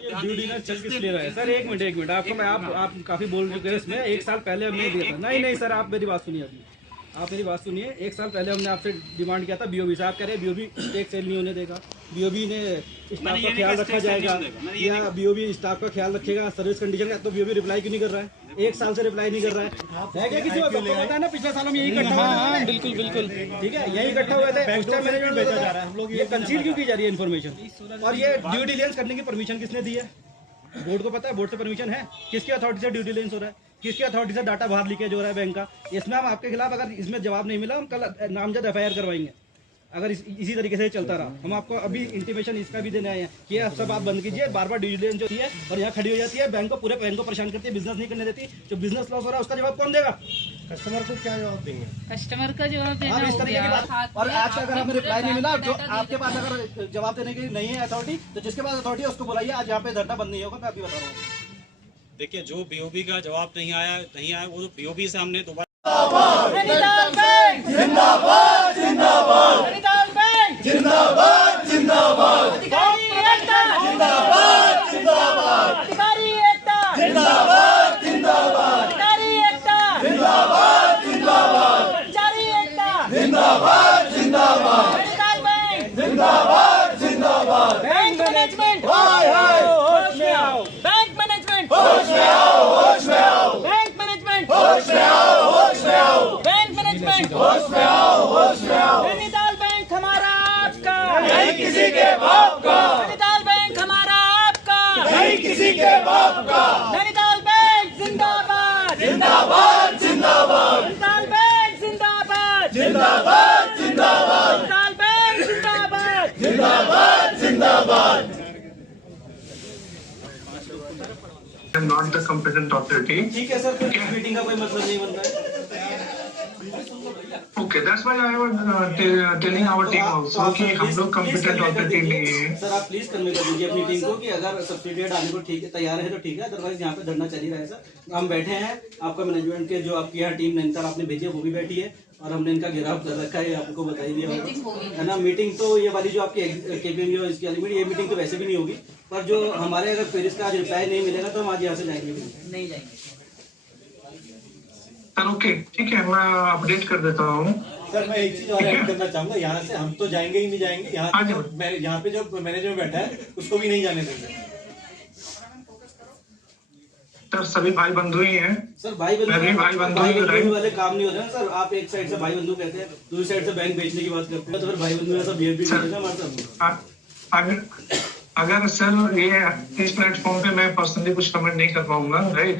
Due diligence चल किस लिए रहा है सर? एक मिनट आपको मैं आप काफी बोल चुके हैं इसमें। एक साल पहले हमने दिया था। नहीं सर, आप मेरी बात सुनिए। अभी आप मेरी बात सुनिए। एक साल पहले हमने आपसे डिमांड किया था। बीओबी साहब कह रहे हैं बीओबी स्टेक सेल नहीं होने देगा, बीओबी ने स्टाफ का ख्याल रखा जाएगा या बीओबी स्टाफ का ख्याल रखेगा सर्विस कंडीशन का। तो बीओबी रिप्लाई क्यों नहीं कर रहा है? एक साल से रिप्लाई नहीं कर रहा है क्या? किसी को सबको पता है ना, पिछले सालों में यही इकट्ठा हुआ है। बिल्कुल ठीक है, यही इकट्ठा हुए थे। मैनेजमेंट बेचा जा रहा है। हम लोग ये कंसील क्यों की जा रही है इन्फॉर्मेशन? और ये ड्यू डिलिजेंस करने की परमिशन किसने दी है? बोर्ड को पता है, बोर्ड से परमिशन है। किसकी अथॉरिटी से ड्यू डिलिजेंस हो रहा है? किसकी अथॉरिटी से डाटा बाहर लीकेज हो रहा है बैंक का? इसमें हम आपके खिलाफ, अगर इसमें जवाब नहीं मिला, हम कल नामजद एफआईआर करवाएंगे। अगर इसी तरीके से चलता रहा। हम आपको अभी इंटीमेशन इसका भी देने आए हैं कि ये सब आप बंद कीजिए। बार बार ड्यू डिलिजेंस जो है और यहाँ खड़ी हो जाती है, बैंक को, पूरे बैंक को परेशान करती है, बिजनेस नहीं करने देती। जो बिजनेस लॉस हो रहा है उसका जवाब कौन देगा? कस्टमर को क्या जवाब देंगे? कस्टमर का जवाब देना इस तरीके की बात। और आज का अगर हमें रिप्लाई नहीं मिला, जो आपके पास अगर जवाब देने की नहीं है अथॉरिटी, तो जिसके पास अथॉरिटी है उसको बुलाइए। आज यहाँ पे धरना बंद नहीं होगा, मैं अभी बता रहा हूँ। देखिए, जो बीओबी का जवाब नहीं आया वो तो बीओबी से हमने दोबारा नैनीताल बैंक जिंदाबाद जिंदाबाद, नैनीताल बैंक जिंदाबाद जिंदाबाद, अधिकारी एकता जिंदाबाद जिंदाबाद, अधिकारी एकता जिंदाबाद जिंदाबाद, अधिकारी एकता जिंदाबाद जिंदाबाद, कर्मचारी एकता जिंदाबाद जिंदाबाद, नैनीताल बैंक जिंदाबाद जिंदाबाद, बैंक मैनेजमेंट हाय हाय होश में आओ, बैंक मैनेजमेंट होश में आओ, होश में आओ, बैंक मैनेजमेंट होश में आओ, होश में आओ, बैंक मैनेजमेंट होश में आओ, होश में आओ, नैनीताल बैंक हमारा आपका, नहीं किसी के बाप का, नैनीताल बैंक हमारा आपका, नहीं किसी के बाप का, नैनीताल बैंक जिंदाबाद जिंदाबाद जिंदाबाद, नैनीताल बैंक जिंदाबाद जिंदाबाद जिंदाबाद, नैनीताल बैंक जिंदाबाद जिंदाबाद जिंदाबाद। I am not the competent authority. ठीक है सर, फिर इस मीटिंग का कोई मतलब नहीं बनता है। Okay, that's why I was telling our team also कि हम लोग competent authority नहीं है। सर आप प्लीज कन्वे कर दीजिए अपनी टीम को कि अगर सब्सिडियट आने को ठीक है, तैयार है तो ठीक है, अदरवाइज यहाँ पे धरना चल ही रहा है। सर हम बैठे हैं, आपका मैनेजमेंट के जो आपकी यहाँ टीम नैनीताल आपने भेजी है वो भी बैठी है, और हमने इनका घेराव कर रखा है, आपको बता ही दिया है ना। मीटिंग तो ये वाली जो आपकी केपीएम इसकी वाली ये मीटिंग तो वैसे भी नहीं होगी, पर जो हमारे अगर फिर इसका रिप्लाई नहीं मिलेगा तो हम आज यहाँ से जाएंगे नहीं जाएंगे। सर ओके ठीक है, मैं अपडेट कर देता हूँ। सर मैं एक चीज और ऐड करना चाहूंगा, यहाँ से हम तो जाएंगे ही नहीं जाएंगे, यहाँ पे जो मैनेजर बैठा है उसको भी नहीं जाने देंगे। सर सभी भाई बंधु ही हैं। सर भाई बंधु वाले काम नहीं होते ना सर। आप एक साइड से भाई बंधु कहते हैं, दूसरी साइड से बैंक बेचने की बात करते हैं, तो फिर भाई बंधु ऐसा बिहेव भी करेगा हमारे साथ। अगर सर ये इस प्लेटफॉर्म पे मैं पर्सनली कुछ कमेंट नहीं कर पाऊंगा, राइट।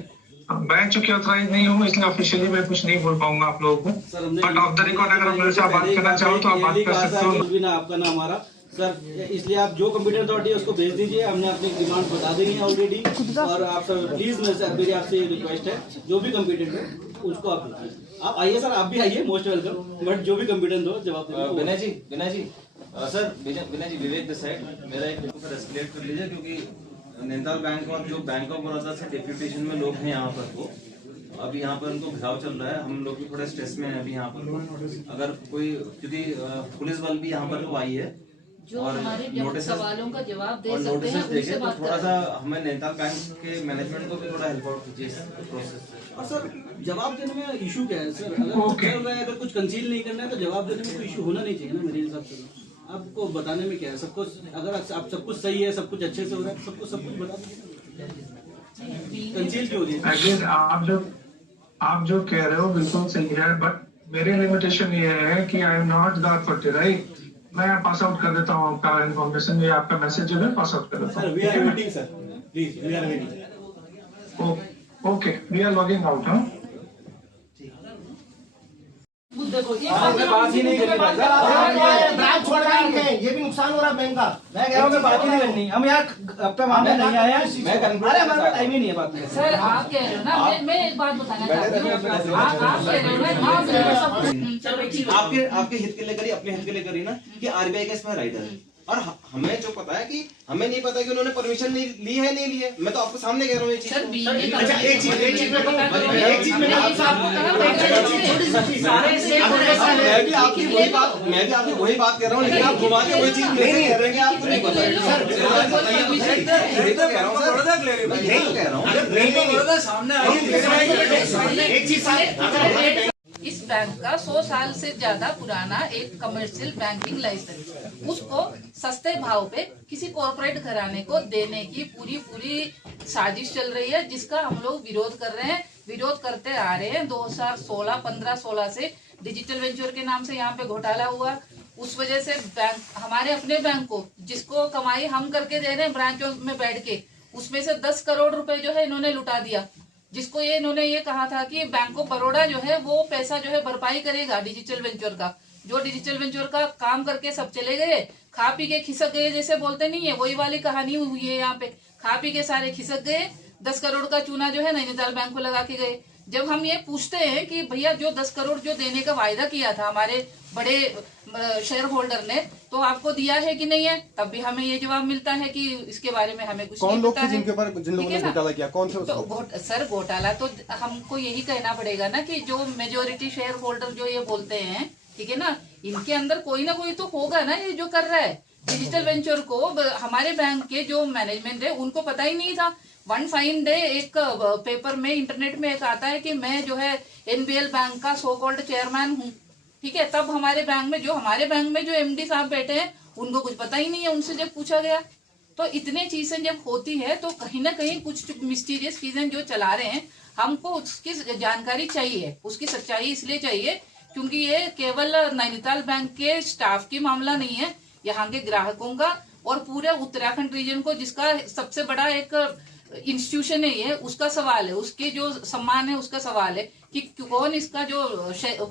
मैं चूंकि ऑथराइज नहीं हूँ इसलिए ऑफिशियली मैं कुछ नहीं बोल पाऊंगा आप लोगों को, बट ऑफ द रिकॉर्ड अगर मेरे से आप बात करना चाहो तो आप बात कर सकते हो। ना आपका ना हमारा सर, इसलिए आप जो कंप्यूटर अथॉरिटी है उसको भेज दीजिए। हमने अपनी डिमांड बता देनी है ऑलरेडी, और आप सर प्लीज मेरी आपसे रिक्वेस्ट है, जो भी कंप्यूटर है उसको आप भेजिए। आप आइए सर, आप भी आइए, मोस्ट वेलकम, बट जो भी कंप्यूटर हो जवाब Vinay ji sir, Vinay ji Vivek this side, मेरा एक रिक्वेस्ट एस्केलेट कर लीजिए, क्योंकि नैनीताल बैंक और जो बैंक ऑफ बड़ौदा से डेप्यूटेशन में लोग हैं यहाँ पर, वो अभी यहाँ पर उनको घिराव चल रहा है, हम लोग भी थोड़ा स्ट्रेस में हैं अभी यहाँ पर। अगर कोई, क्योंकि पुलिस बल भी यहाँ पर तो आई है जो और हमारे सवालों का जवाब दे सकते हैं, नोटिस देखे, उनसे तो बात थोड़ा सा हमें नैनीताल बैंक के मैनेजमेंट को भी थोड़ा हेल्प आउट कीजिए इस प्रोसेस से। और सर जवाब देने में इशू क्या है सर? अगर चल रहा है, अगर कुछ कंसील नहीं करना है तो जवाब देने में कोई इशू होना नहीं चाहिए ना मेरे हिसाब से। आपको बताने में क्या है? सब कुछ अगर आप सब कुछ सही है, सब कुछ अच्छे से हो रहा है, सबको सब कुछ बता दीजिए। कंसील क्यों हो रही है? आप जो कह रहे हो बिल्कुल सही है, बट मेरी लिमिटेशन ये है कि I am not the authority, right. मैं पास आउट कर देता हूँ आपका इन्फॉर्मेशन, ये आपका मैसेज जो है पास आउट कर देता हूँ। We are waiting sir, please we are waiting. Okay, we are logging out. हाँ देखो बात ही नहीं ब्रांच छोड़ रहे हैं, ये भी नुकसान हो रहा है बैंक का। मैं कह रहा हूँ बात ही नहीं करनी। हम यहाँ आपका मामला नहीं आया, अरे हमारे टाइम ही नहीं है बात में। सर आप कह रहे हो ना, मैं एक बात बताना चाहती हूँ, आप कह रहे हो ना, आपके हित के लिए करिए, अपने हित के लिए करिए ना, कि आरबीआई का इसमें राइटर है। और हमें जो पता है कि हमें नहीं पता कि उन्होंने परमिशन ली है नहीं ली है। मैं तो आपको सामने कह रहा हूँ ये चीज। सर बीए अच्छा एक चीज मैं कहूं, एक चीज मैं मैं भी आपकी वही बात कर रहा हूँ, लेकिन आप घुमा के वही चीज मेरे से कह रहे हैं कि आपको नहीं पता है। यही तो कह रहा हूँ सर, यही तो कह रहा हूँ। एक चीज इस बैंक का 100 साल से ज्यादा पुराना एक कमर्शियल बैंकिंग लाइसेंस उसको सस्ते भाव पे किसी कॉर्पोरेट घराने को देने की पूरी साजिश चल रही है, जिसका हम लोग विरोध कर रहे हैं, विरोध करते आ रहे हैं। 2016, 15-16 से डिजिटल वेंचर के नाम से यहाँ पे घोटाला हुआ। उस वजह से बैंक, हमारे अपने बैंक को जिसको कमाई हम करके दे रहे हैं ब्रांचों में बैठ के, उसमें से 10 करोड़ रुपए जो है इन्होंने लुटा दिया, जिसको ये इन्होंने ये कहा था कि बैंक ऑफ बड़ौदा जो है वो पैसा जो है भरपाई करेगा डिजिटल वेंचर का। जो डिजिटल वेंचर का काम करके सब चले गए, खा पी के खिसक गए, जैसे बोलते नहीं है, वही वाली कहानी हुई है यहाँ पे। खा पी के सारे खिसक गए, 10 करोड़ का चूना जो है नैनीताल बैंक को लगा के गए। जब हम ये पूछते हैं कि भैया जो 10 करोड़ जो देने का वायदा किया था हमारे बड़े शेयर होल्डर ने, तो आपको दिया है कि नहीं है, तब भी हमें ये जवाब मिलता है कि इसके बारे में हमें कुछ नहीं पता है। जिनके ऊपर जिन लोगों ने घोटाला किया कौन थे? तो सर घोटाला तो हमको यही कहना पड़ेगा ना कि जो मेजोरिटी शेयर होल्डर जो ये बोलते हैं, ठीक है ना, इनके अंदर कोई ना कोई तो होगा ना ये जो कर रहा है डिजिटल वेंचर को। हमारे बैंक के जो मैनेजमेंट है उनको पता ही नहीं था। वन फाइन डे एक पेपर में इंटरनेट में एक आता है कि मैं जो है एनबीएल बैंक का सो कॉल्ड चेयरमैन हूँ, ठीक है। तब हमारे बैंक में जो एमडी साहब बैठे हैं उनको कुछ पता ही नहीं है, उनसे जब पूछा गया। तो इतने चीजें जब होती है तो कहीं ना कहीं कुछ मिस्टीरियस चीजें जो चला रहे हैं, हमको उसकी जानकारी चाहिए, उसकी सच्चाई इसलिए चाहिए क्योंकि ये केवल नैनीताल बैंक के स्टाफ की मामला नहीं है, यहाँ के ग्राहकों का और पूरे उत्तराखंड रीजन को, जिसका सबसे बड़ा एक इंस्टीट्यूशन है ये, उसका सवाल है, उसके जो सम्मान है उसका सवाल है कि कौन इसका जो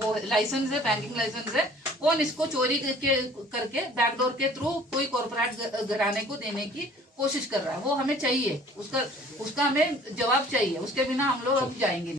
वो लाइसेंस है, बैंकिंग लाइसेंस है, कौन इसको चोरी करके बैकडोर के थ्रू कोई कॉर्पोरेट घराने को देने की कोशिश कर रहा है। वो हमें चाहिए, उसका हमें जवाब चाहिए, उसके बिना हम लोग अब जाएंगे नहीं।